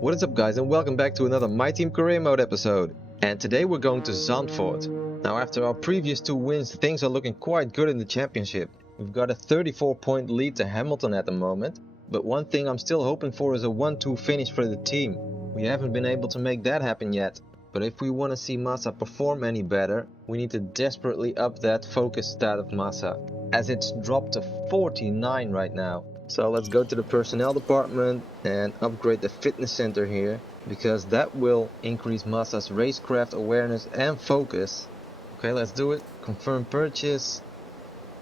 What is up guys, and welcome back to another My Team Career Mode episode. And today we're going to Zandvoort. Now after our previous 2 wins, things are looking quite good in the championship. We've got a 34-point lead to Hamilton at the moment. But one thing I'm still hoping for is a 1-2 finish for the team. We haven't been able to make that happen yet. But if we want to see Massa perform any better, we need to desperately up that focus stat of Massa, as it's dropped to 49 right now. So let's go to the personnel department and upgrade the fitness center here, because that will increase Massa's racecraft awareness and focus. Okay, let's do it. Confirm purchase.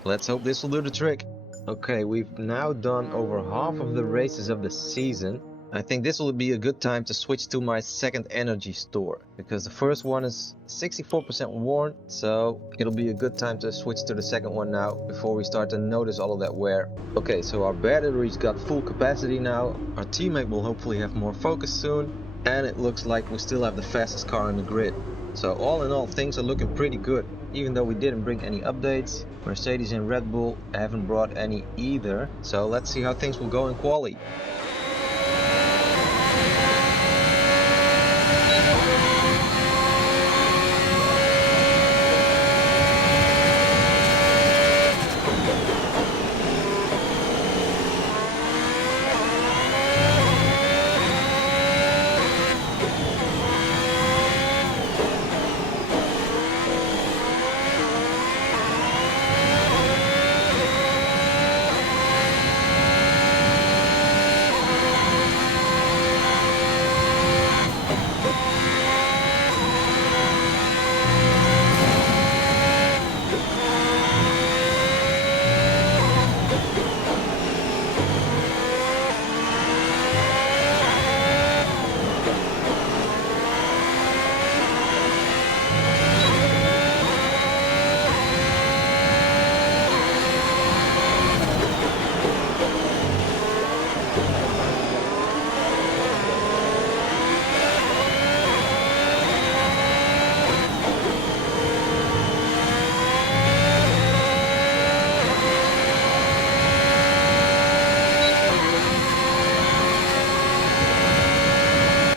Let's hope this will do the trick. Okay, we've now done over half of the races of the season. I think this will be a good time to switch to my second energy store, because the first one is 64% worn, so it'll be a good time to switch to the second one now before we start to notice all of that wear. Okay, so our battery's got full capacity now, our teammate will hopefully have more focus soon, and it looks like we still have the fastest car on the grid. So all in all, things are looking pretty good, even though we didn't bring any updates. Mercedes and Red Bull haven't brought any either, so let's see how things will go in quali.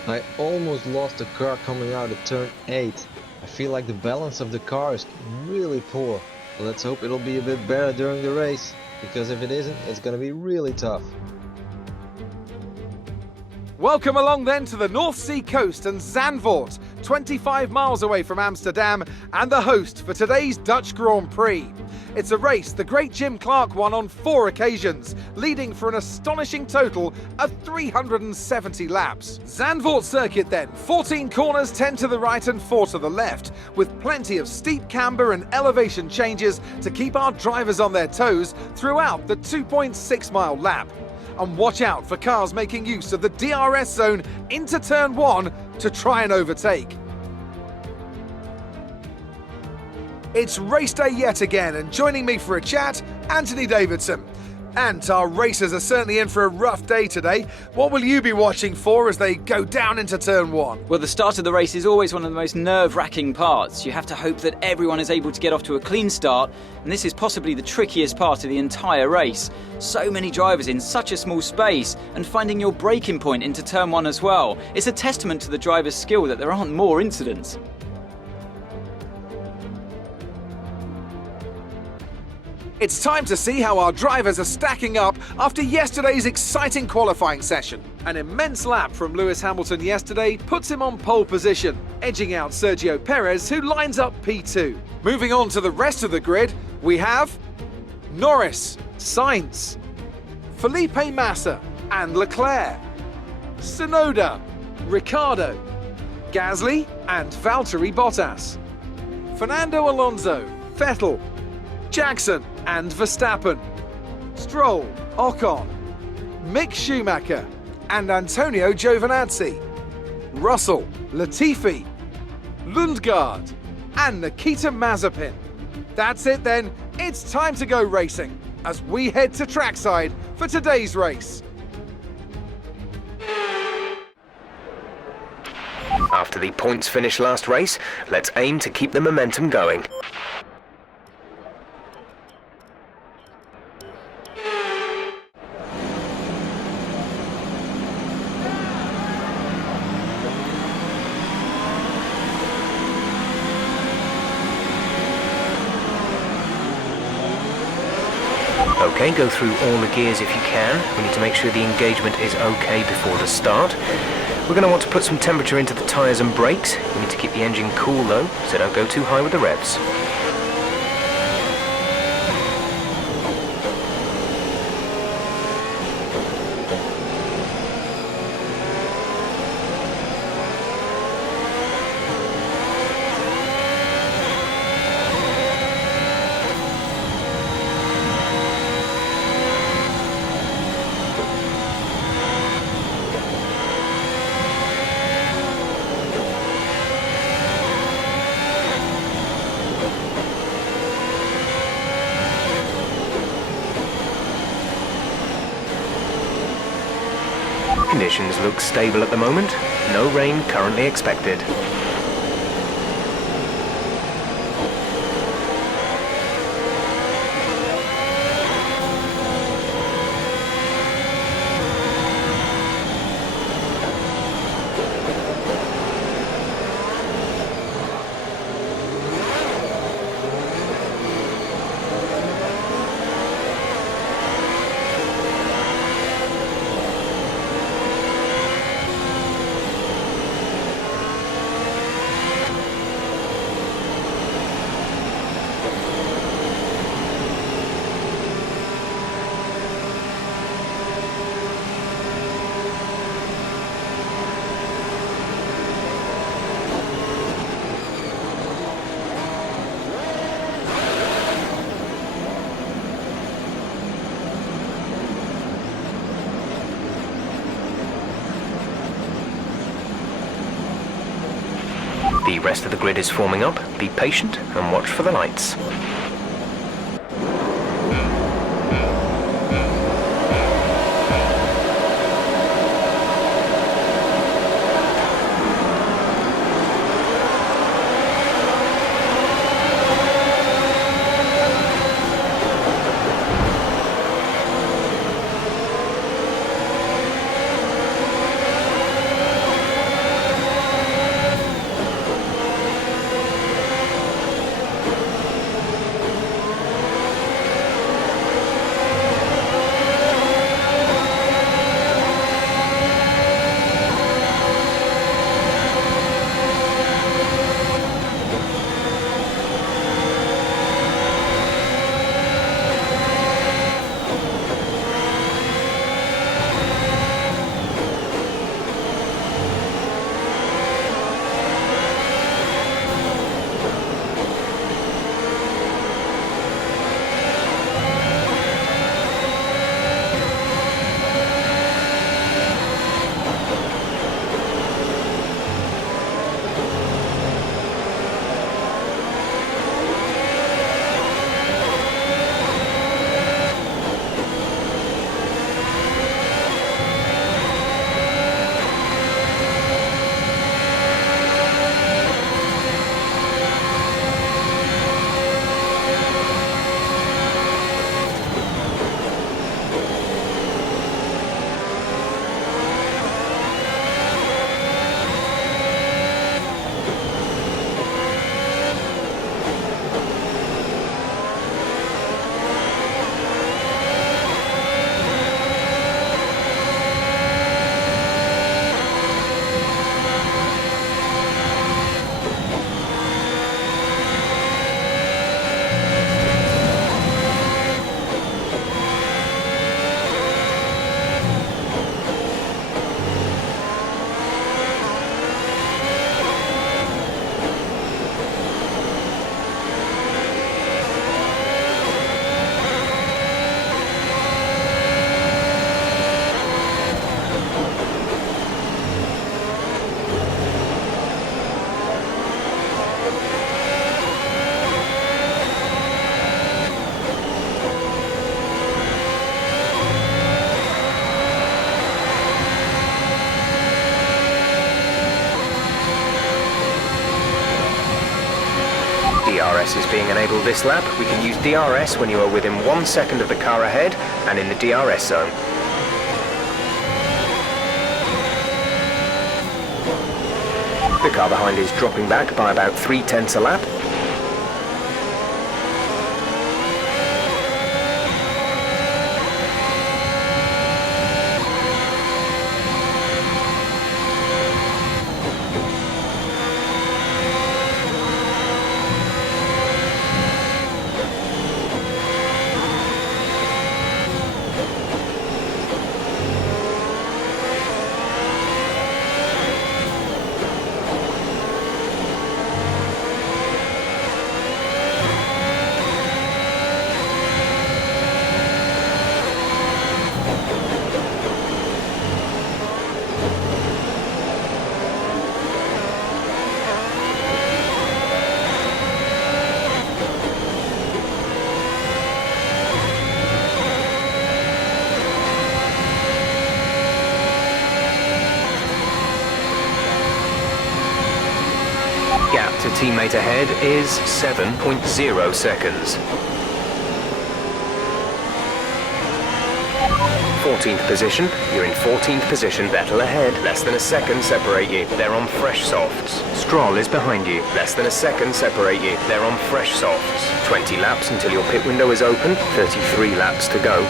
I almost lost the car coming out of turn 8. I feel like the balance of the car is really poor. Let's hope it'll be a bit better during the race, because if it isn't, it's gonna be really tough. Welcome along then to the North Sea coast and Zandvoort, 25 miles away from Amsterdam, and the host for today's Dutch Grand Prix. It's a race the great Jim Clark won on 4 occasions, leading for an astonishing total of 370 laps. Zandvoort Circuit then, 14 corners, 10 to the right and 4 to the left, with plenty of steep camber and elevation changes to keep our drivers on their toes throughout the 2.6 mile lap. And watch out for cars making use of the DRS zone into turn 1 to try and overtake. It's race day yet again, and joining me for a chat, Anthony Davidson. And our racers are certainly in for a rough day today. What will you be watching for as they go down into turn 1? Well, the start of the race is always one of the most nerve-wracking parts. You have to hope that everyone is able to get off to a clean start, and this is possibly the trickiest part of the entire race. So many drivers in such a small space, and finding your braking point into turn 1 as well. It's a testament to the driver's skill that there aren't more incidents. It's time to see how our drivers are stacking up after yesterday's exciting qualifying session. An immense lap from Lewis Hamilton yesterday puts him on pole position, edging out Sergio Perez, who lines up P2. Moving on to the rest of the grid, we have Norris, Sainz, Felipe Massa and Leclerc, Tsunoda, Ricciardo, Gasly and Valtteri Bottas, Fernando Alonso, Vettel, Jackson and Verstappen, Stroll, Ocon, Mick Schumacher and Antonio Giovinazzi, Russell, Latifi, Lundgaard and Nikita Mazepin. That's it then, it's time to go racing as we head to trackside for today's race. After the points finish last race, let's aim to keep the momentum going. Okay, go through all the gears if you can. We need to make sure the engagement is okay before the start. We're going to want to put some temperature into the tyres and brakes. We need to keep the engine cool though, so don't go too high with the revs. Conditions look stable at the moment. No rain currently expected. The rest of the grid is forming up. Be patient and watch for the lights. DRS is being enabled this lap. We can use DRS when you are within 1 second of the car ahead and in the DRS zone. The car behind is dropping back by about 3/10 a lap. Gap to teammate ahead is 7.0 seconds. 14th position, you're in 14th position, Vettel ahead. Less than a second separate you, they're on fresh softs. Stroll is behind you, less than a second separate you, they're on fresh softs. 20 laps until your pit window is open, 33 laps to go.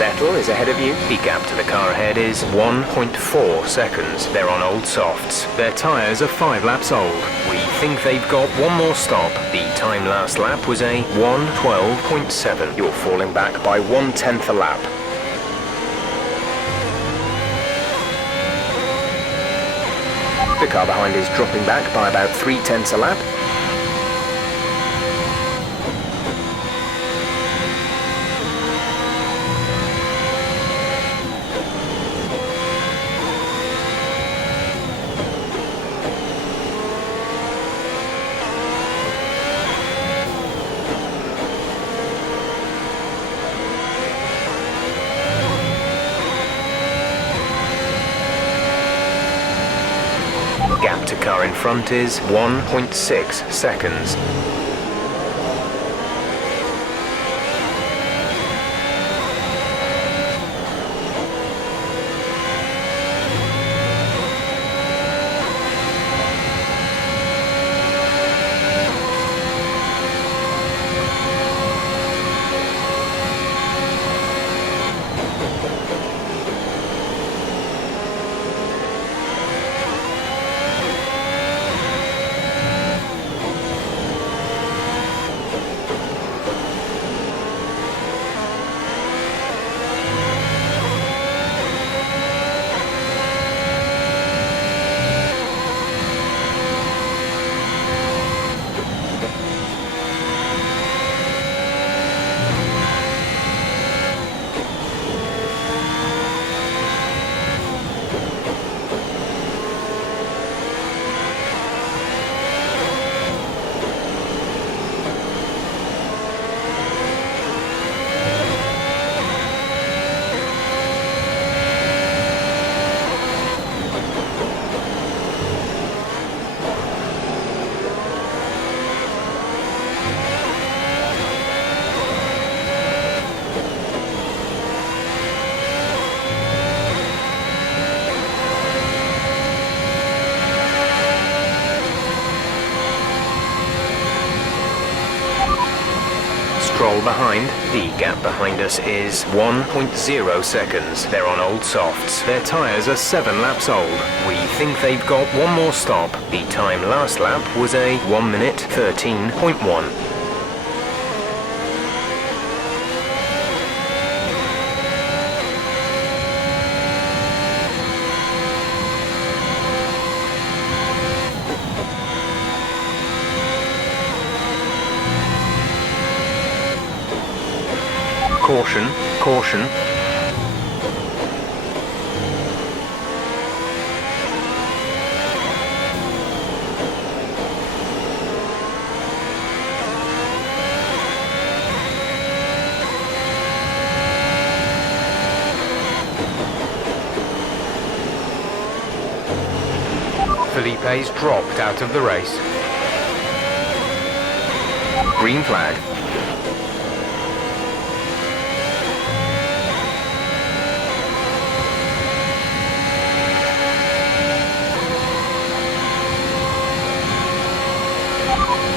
Vettel is ahead of you. The gap to the car ahead is 1.4 seconds. They're on old softs. Their tyres are 5 laps old. We think they've got one more stop. The time last lap was a 1:12.7. You're falling back by 1/10 a lap. The car behind is dropping back by about 3/10 a lap. Gap to car in front is 1.6 seconds. pole behind. The gap behind us is 1.0 seconds. They're on old softs. Their tyres are 7 laps old. We think they've got one more stop. The time last lap was a 1 minute 13.1. Caution, caution. Felipe's dropped out of the race. Green flag.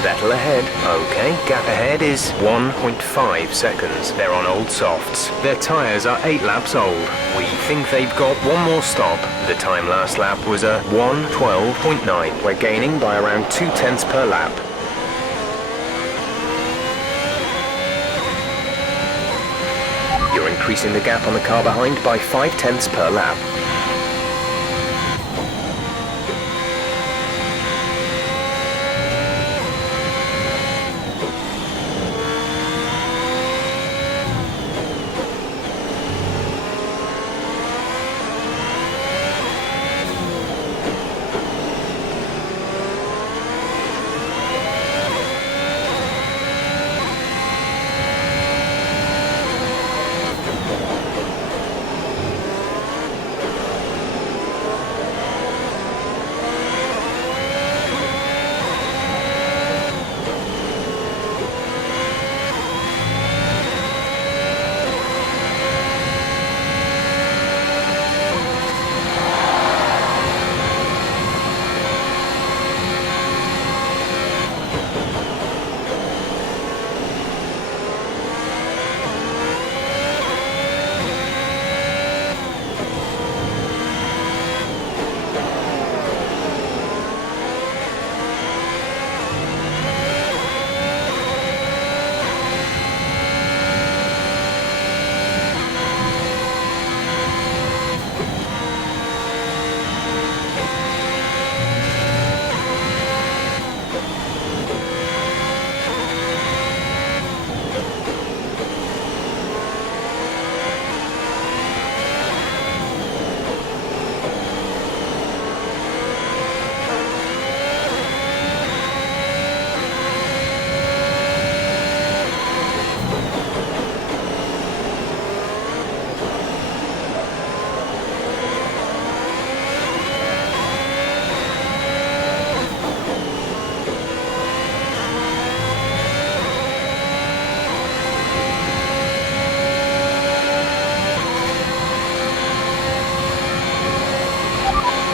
Vettel ahead. Okay, gap ahead is 1.5 seconds. They're on old softs. Their tyres are 8 laps old. We think they've got one more stop. The time last lap was a 1:12.9. We're gaining by around 0.2 per lap. You're increasing the gap on the car behind by 0.5 per lap.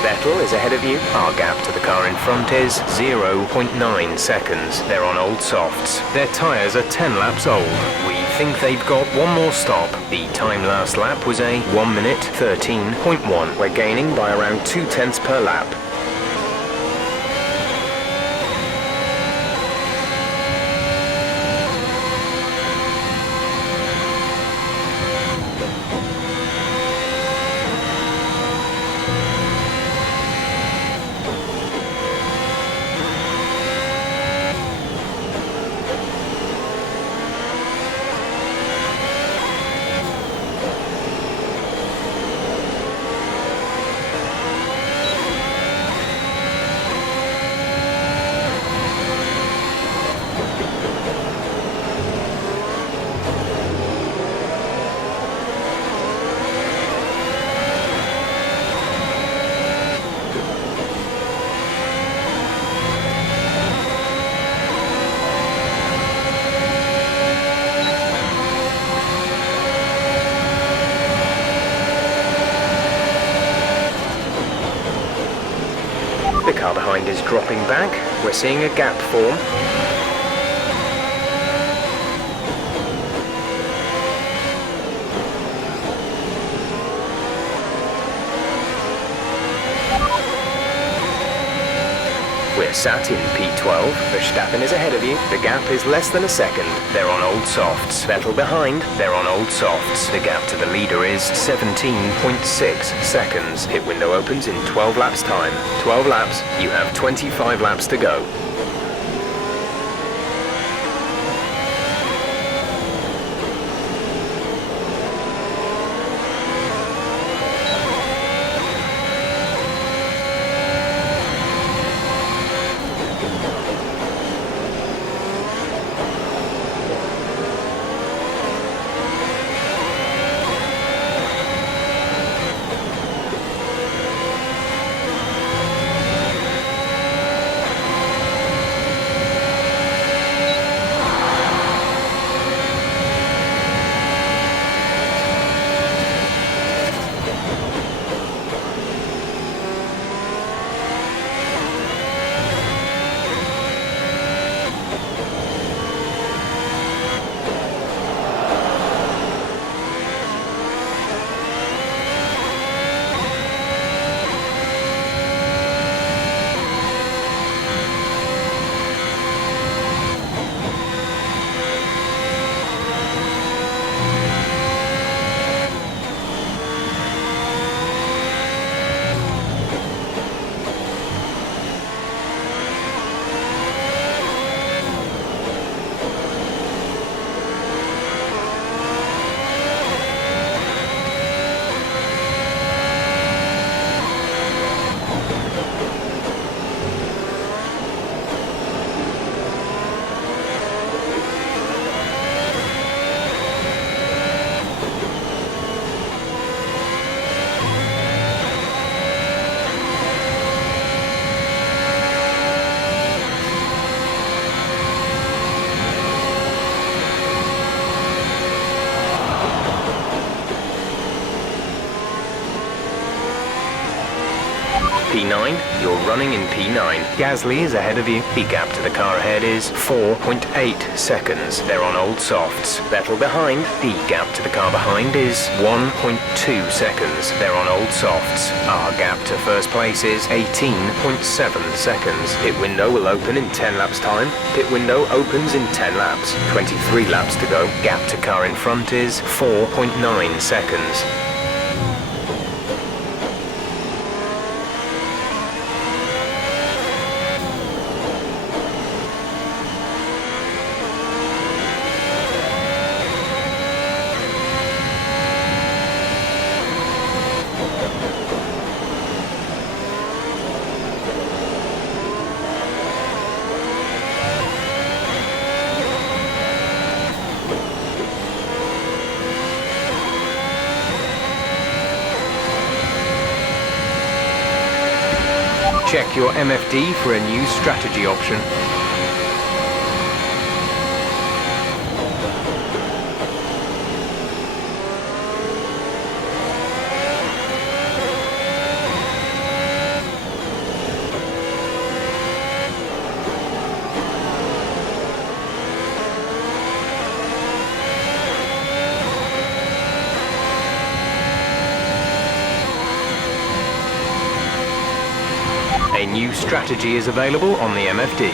Vettel is ahead of you. Our gap to the car in front is 0.9 seconds. They're on old softs. Their tyres are 10 laps old. We think they've got one more stop. The time last lap was a 1 minute 13.1. We're gaining by around 0.2 per lap. The car behind is dropping back. We're seeing a gap form. We're sat in P12. Verstappen is ahead of you. The gap is less than a second. They're on old softs. Vettel behind. They're on old softs. The gap to the leader is 17.6 seconds. Pit window opens in 12 laps time. 12 laps. You have 25 laps to go. P9, you're running in P9. Gasly is ahead of you. The gap to the car ahead is 4.8 seconds. They're on old softs. Vettel behind. The gap to the car behind is 1.2 seconds. They're on old softs. Our gap to first place is 18.7 seconds. Pit window will open in 10 laps time. Pit window opens in 10 laps. 23 laps to go. Gap to car in front is 4.9 seconds. Check your MFD for a new strategy option. A new strategy is available on the MFD.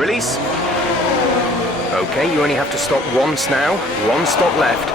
Release. Okay, you only have to stop once now. One stop left.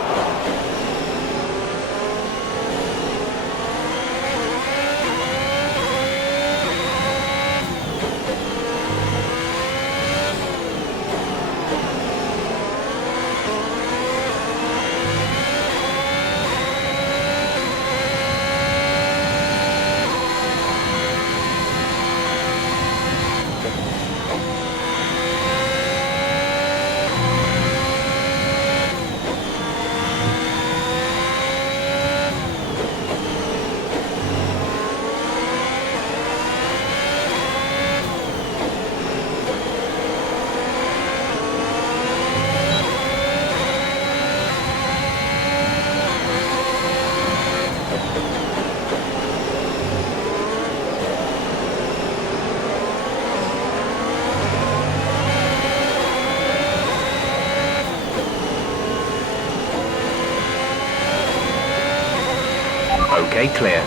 Okay, clear.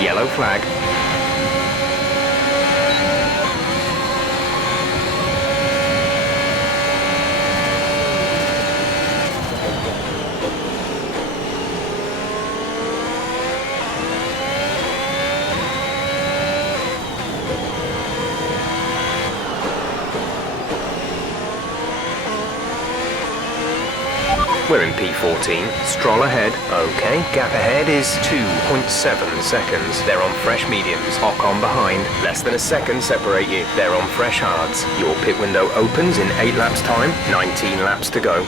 Yellow flag. We're in P14. Stroll ahead. Okay, gap ahead is 2.7 seconds. They're on fresh mediums. Ocon behind. Less than a second separate you. They're on fresh hards. Your pit window opens in 8 laps time. 19 laps to go.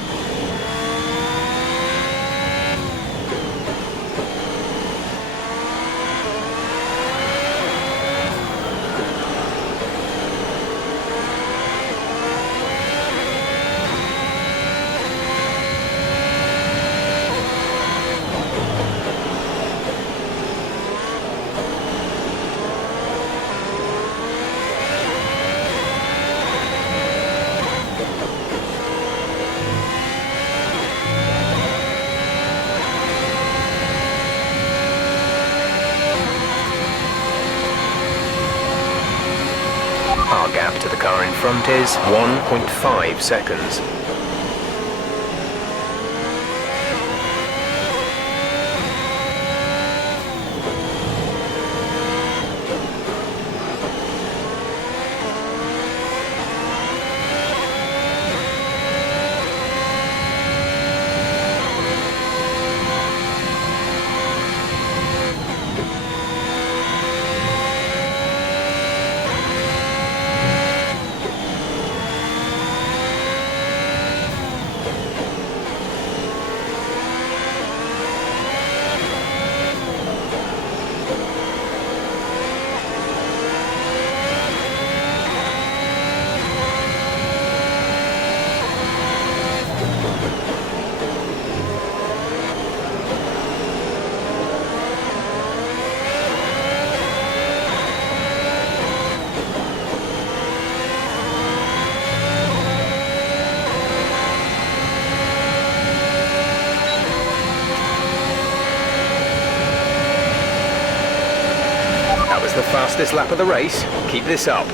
Our gap to the car in front is 1.5 seconds. The fastest lap of the race. Keep this up.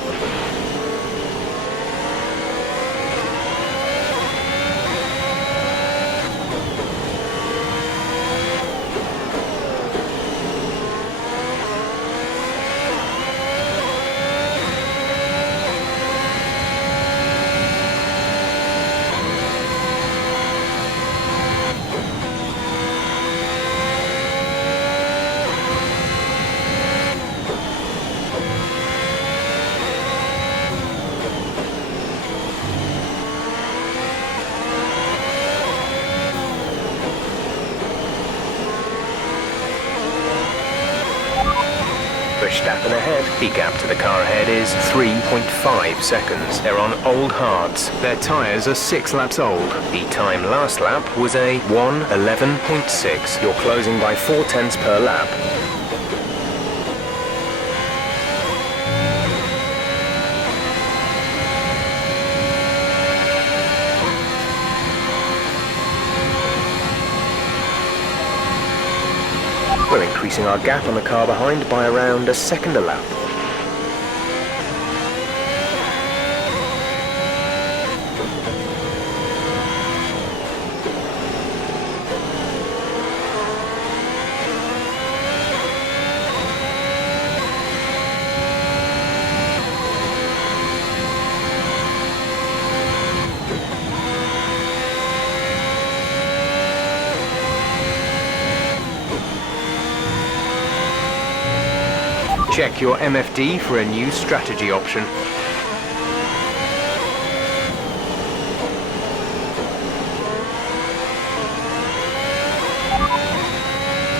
Verstappen ahead. The gap to the car ahead is 3.5 seconds. They're on old hards. Their tyres are 6 laps old. The time last lap was a 1:11.6. You're closing by 0.4 per lap. We're increasing our gap on the car behind by around a second a lap. Check your MFD for a new strategy option.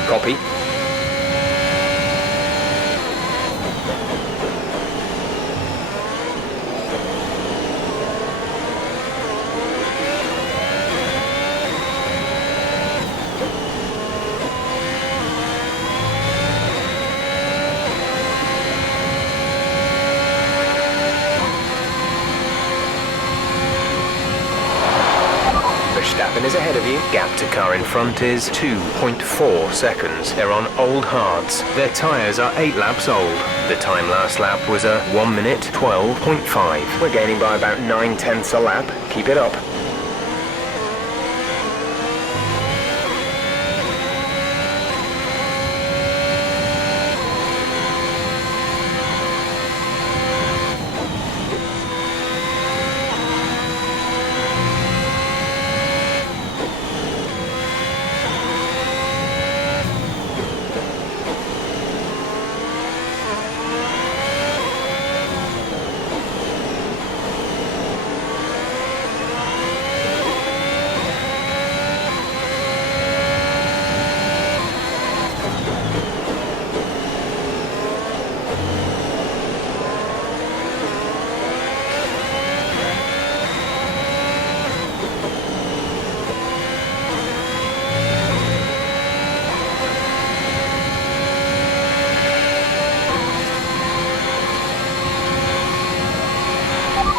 Copy. Verstappen is ahead of you. Gap to car in front is 2.4 seconds. They're on old hards. Their tyres are 8 laps old. The time last lap was a 1:12.5. We're gaining by about 0.9 a lap. Keep it up.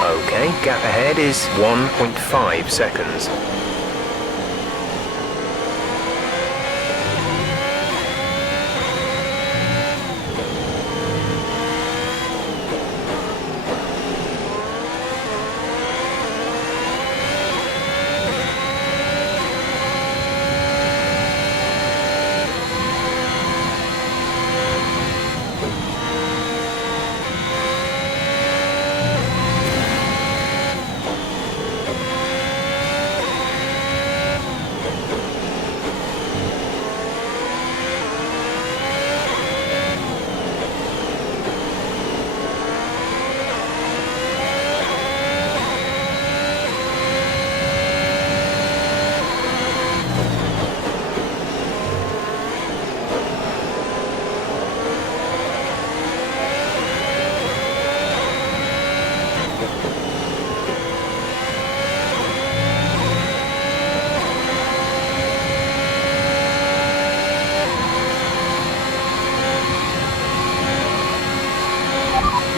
Okay, gap ahead is 1.5 seconds.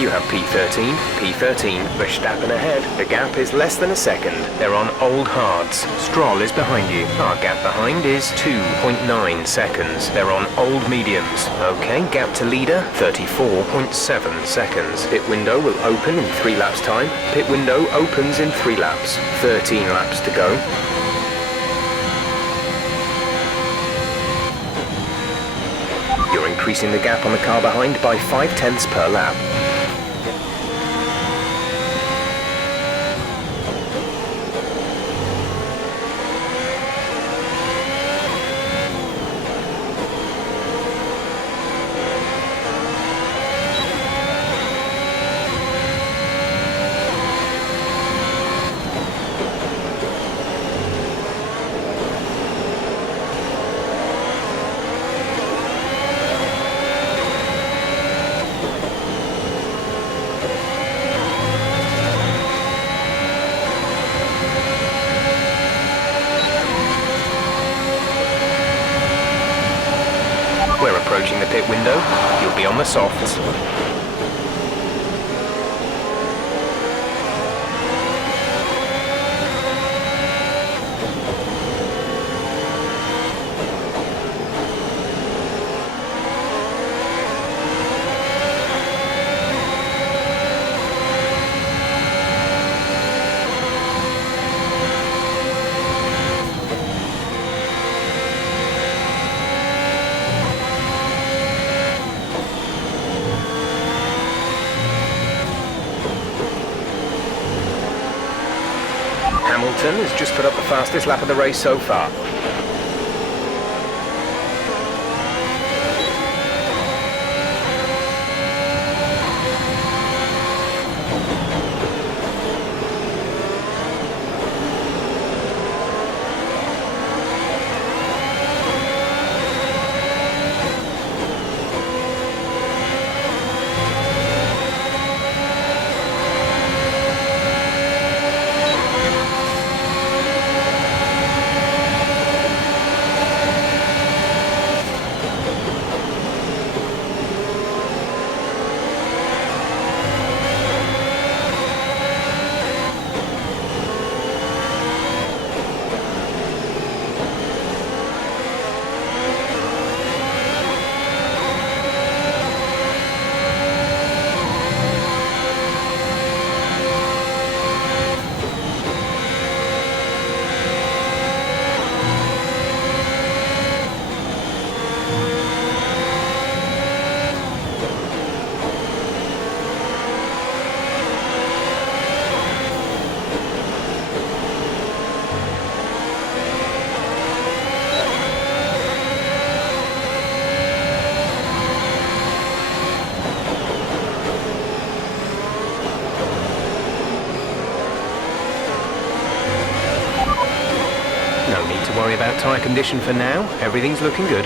You have P13, Verstappen ahead. The gap is less than a second. They're on old hards. Stroll is behind you. Our gap behind is 2.9 seconds. They're on old mediums. Okay, gap to leader, 34.7 seconds. Pit window will open in 3 laps time. Pit window opens in 3 laps. 13 laps to go. You're increasing the gap on the car behind by 0.5 per lap. approaching the pit window. You'll be on the softs. Hamilton has just put up the fastest lap of the race so far. No need to worry about tyre condition for now. Everything's looking good.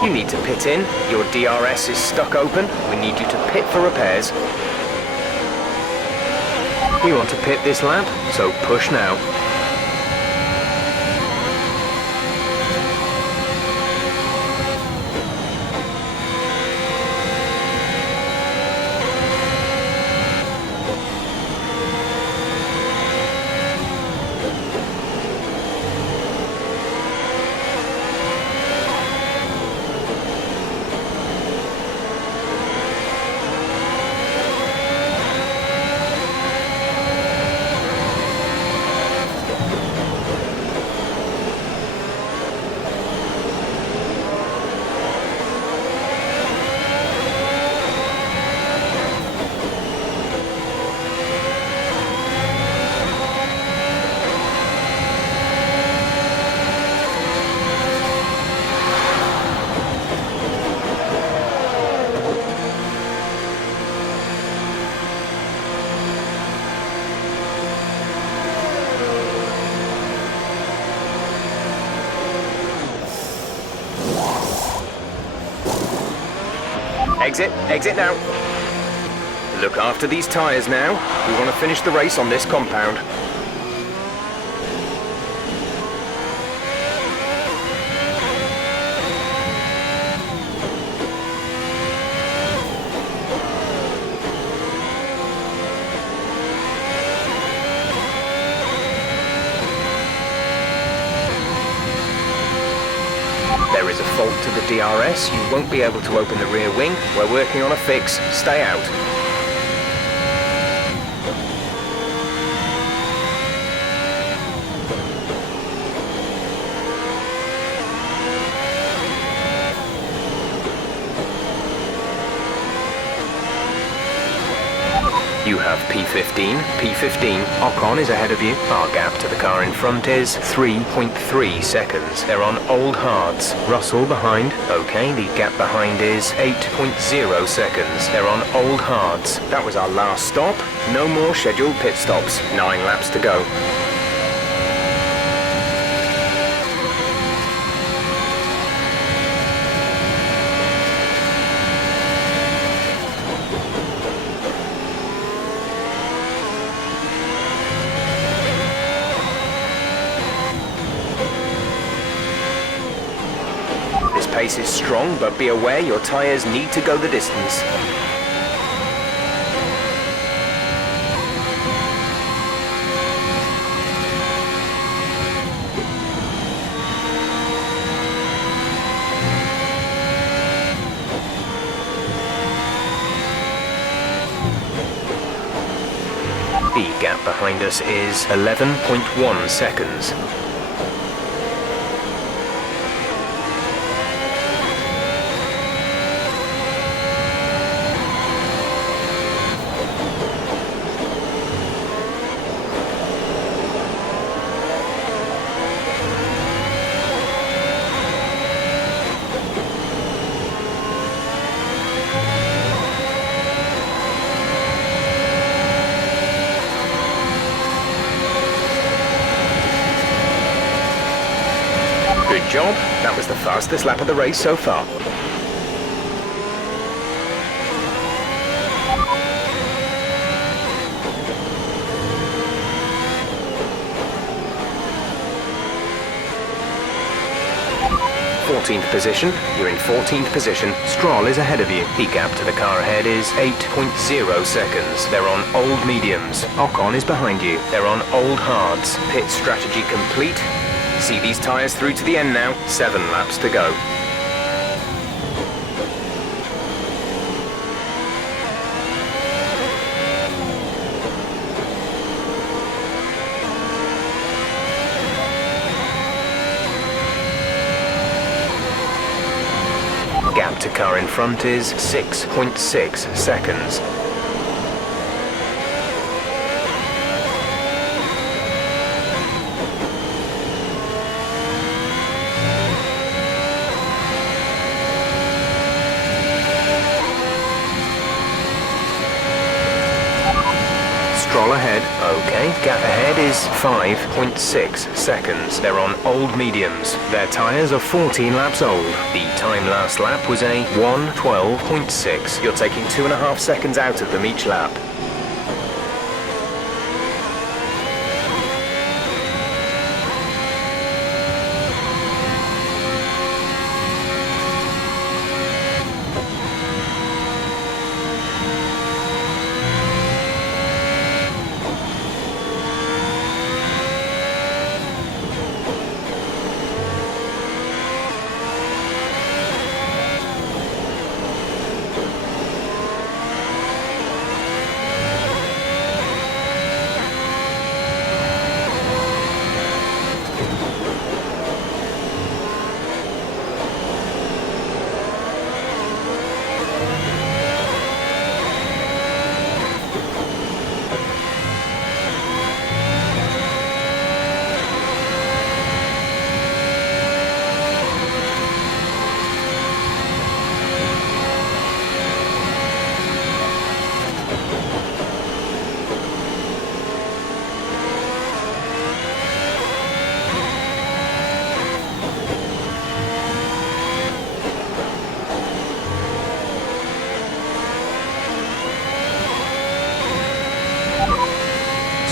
You need to pit in. Your DRS is stuck open. We need you to pit for repairs. We want to pit this lap, so push now. Exit now. Look after these tyres now. We want to finish the race on this compound. There is a fault to the DRS. You won't be able to open the rear wing. We're working on a fix. Stay out. You have P15. P15. Ocon is ahead of you. Our gap to the car in front is 3.3 seconds. They're on old hards. Russell behind. Okay, the gap behind is 8.0 seconds. They're on old hards. That was our last stop. No more scheduled pit stops. 9 laps to go. pace is strong, but be aware your tyres need to go the distance. The gap behind us is 11.1 seconds. Good job. That was the fastest lap of the race so far. Position. You're in 14th position. Stroll is ahead of you. The gap to the car ahead is 8.0 seconds. They're on old mediums. Ocon is behind you. They're on old hards. Pit strategy complete. See these tyres through to the end now. 7 laps to go. Gap to car in front is 6.6 seconds. Stroll ahead. Okay, gap ahead is 5.6 seconds. They're on old mediums. Their tyres are 14 laps old. The time last lap was a 1:12.6. You're taking 2.5 seconds out of them each lap.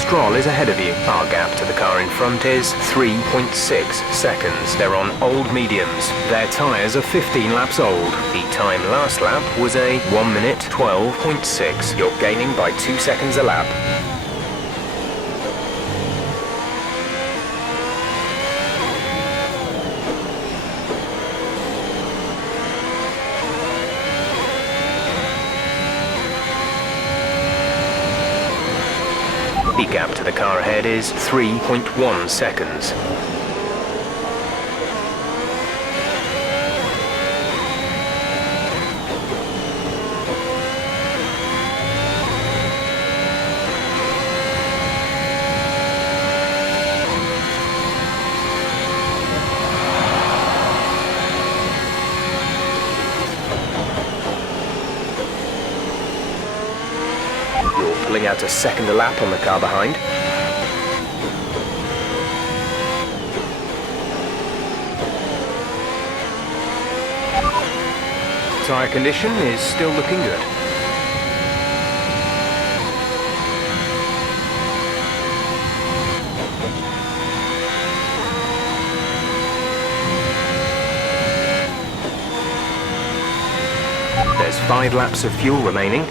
Stroll is ahead of you. Our gap to the car in front is 3.6 seconds. They're on old mediums. Their tyres are 15 laps old. The time last lap was a 1:12.6. You're gaining by 2 seconds a lap. The gap to the car ahead is 3.1 seconds. Pulling out a second a lap on the car behind. Tyre condition is still looking good. 5 laps of fuel remaining.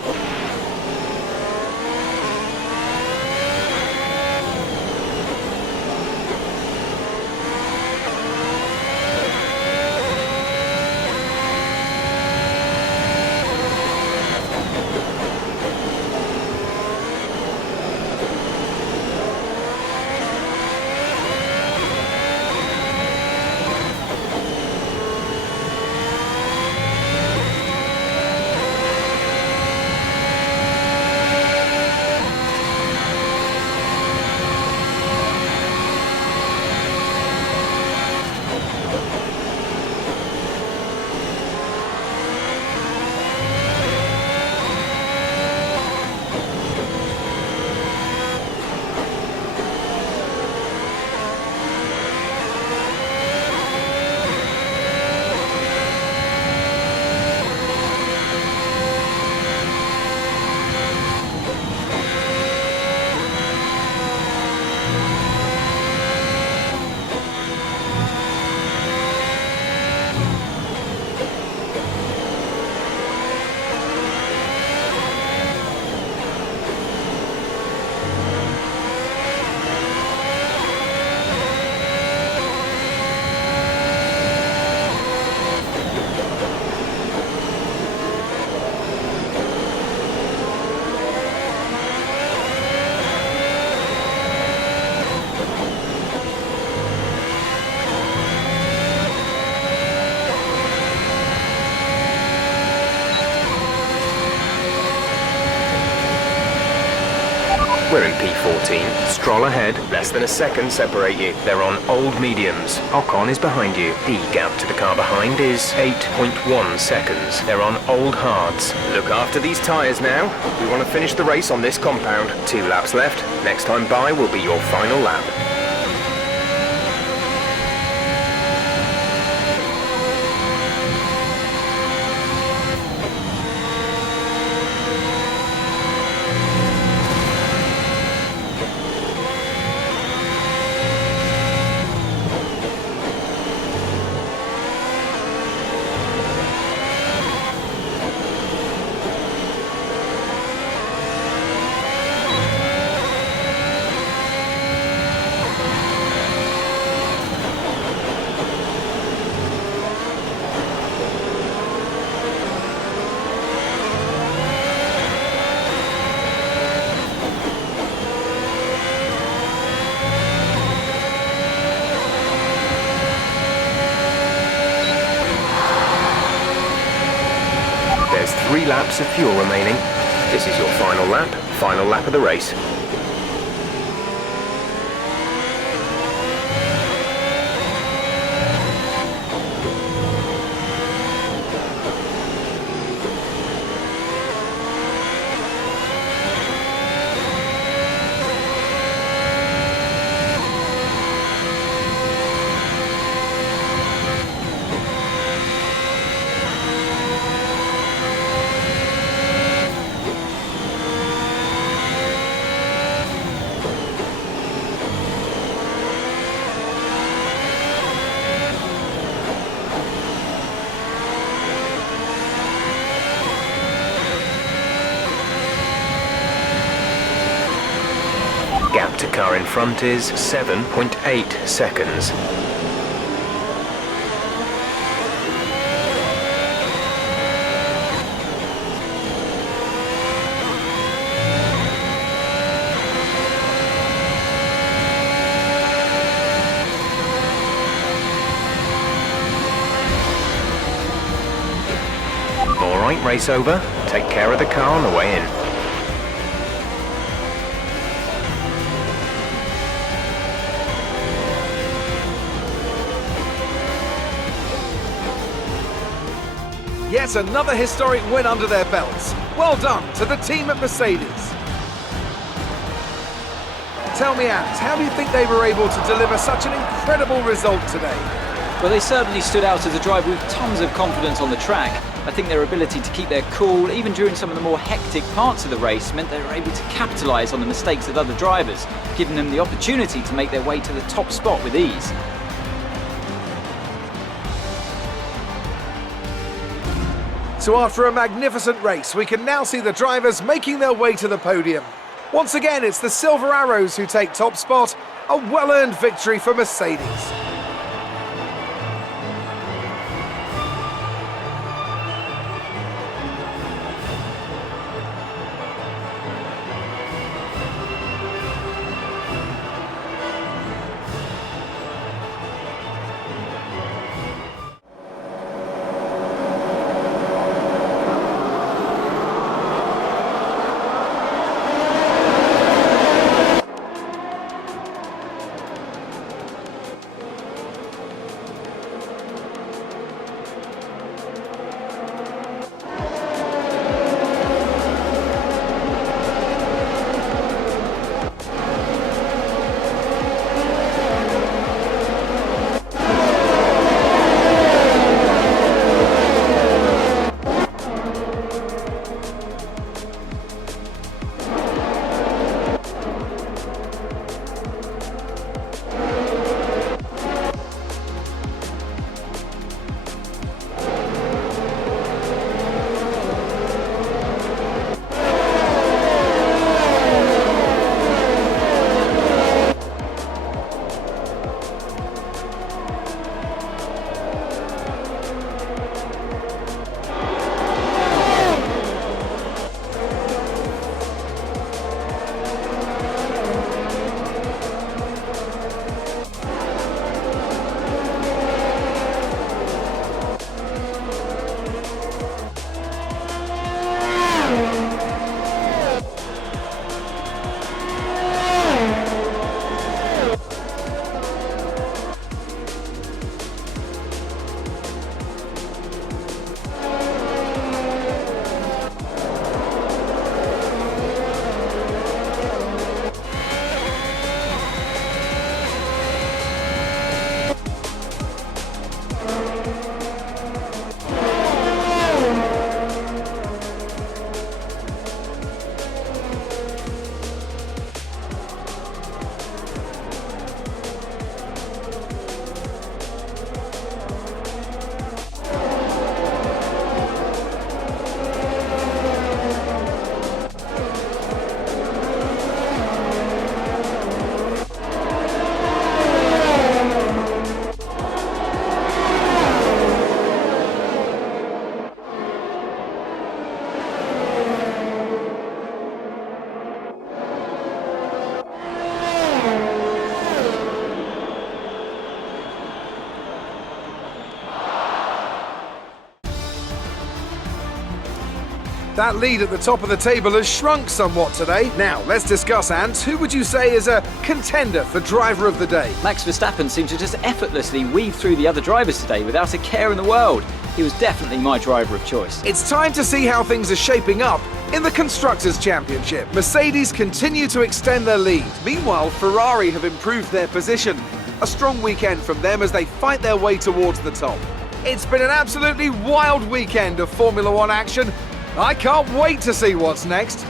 We're in P14. Stroll ahead. Less than a second separate you. They're on old mediums. Ocon is behind you. The gap to the car behind is 8.1 seconds. They're on old hards. Look after these tyres now. We want to finish the race on this compound. 2 laps left. Next time by will be your final lap. There's 3 laps of fuel remaining. This is your final lap of the race. Gap to car in front is 7.8 seconds. All right, race over. Take care of the car on the way in. Yet another historic win under their belts. Well done to the team at Mercedes. Tell me, Ant, how do you think they were able to deliver such an incredible result today? Well, they certainly stood out as a driver with tons of confidence on the track. I think their ability to keep their cool, even during some of the more hectic parts of the race, meant they were able to capitalise on the mistakes of other drivers, giving them the opportunity to make their way to the top spot with ease. So after a magnificent race, we can now see the drivers making their way to the podium. Once again, it's the Silver Arrows who take top spot, a well-earned victory for Mercedes. That lead at the top of the table has shrunk somewhat today. Now, let's discuss, Ant. Who would you say is a contender for driver of the day? Max Verstappen seemed to just effortlessly weave through the other drivers today without a care in the world. He was definitely my driver of choice. It's time to see how things are shaping up in the Constructors' Championship. Mercedes continue to extend their lead. Meanwhile, Ferrari have improved their position. A strong weekend from them as they fight their way towards the top. It's been an absolutely wild weekend of Formula One action. I can't wait to see what's next.